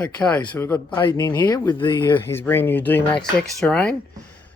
Okay, so we've got Baden in here with his brand new DPCHIP-X Terrain,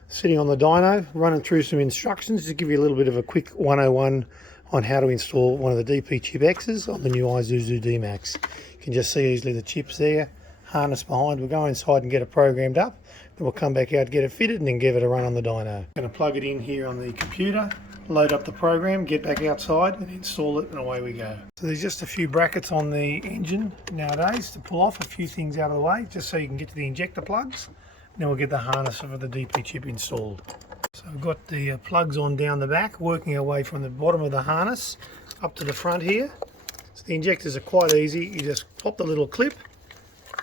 sitting on the dyno, running through some instructions to give you a little bit of a quick 101 on how to install one of the DPCHIP-X's on the new Isuzu D-Max. You can just see easily the chips there, harness behind. We'll go inside and get it programmed up, then we'll come back out, get it fitted, and then give it a run on the dyno. Going to plug it in here on the computer, load up the program, get back outside and install it, and away we go. So there's just a few brackets on the engine nowadays to pull off a few things out of the way, just so you can get to the injector plugs. Then we'll get the harness of the DP chip installed. So we've got the plugs on down the back, working our way from the bottom of the harness up to the front here. So the injectors are quite easy. You just pop the little clip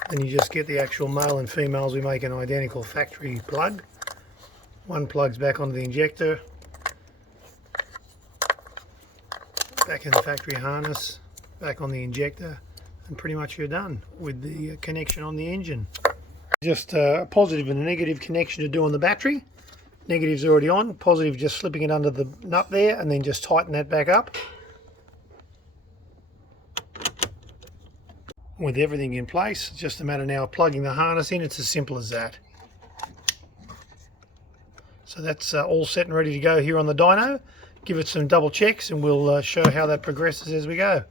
and you just get the actual male and females. We make an identical factory plug. One plugs back onto the injector, back in the factory harness, back on the injector, and pretty much you're done with the connection on the engine. Just a positive and a negative connection to do on the battery. Negative's already on, positive just slipping it under the nut there and then just tighten that back up. With everything in place, it's just a matter now of plugging the harness in. It's as simple as that. So that's all set and ready to go here on the dyno. Give it some double checks and we'll show how that progresses as we go.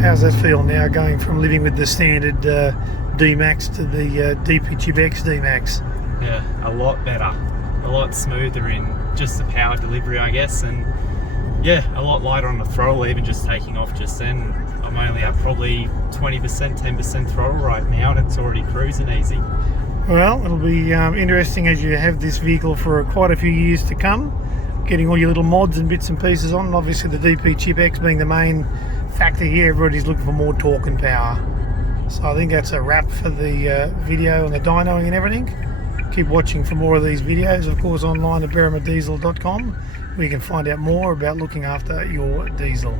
How's that feel now, going from living with the standard D-Max to the DPCHIP-X D-Max? Yeah, a lot better, a lot smoother in just the power delivery, I guess, and yeah, a lot lighter on the throttle, even just taking off just then. I'm only at probably 20%, 10% throttle right now, and it's already cruising easy. Well, it'll be interesting as you have this vehicle for quite a few years to come, getting all your little mods and bits and pieces on, and obviously the DPCHIP-X being the main factor here. Everybody's looking for more torque and power. So I think that's a wrap for the video and the dynoing and everything. Keep watching for more of these videos, of course, online at berrimadiesel.com, where you can find out more about looking after your diesel.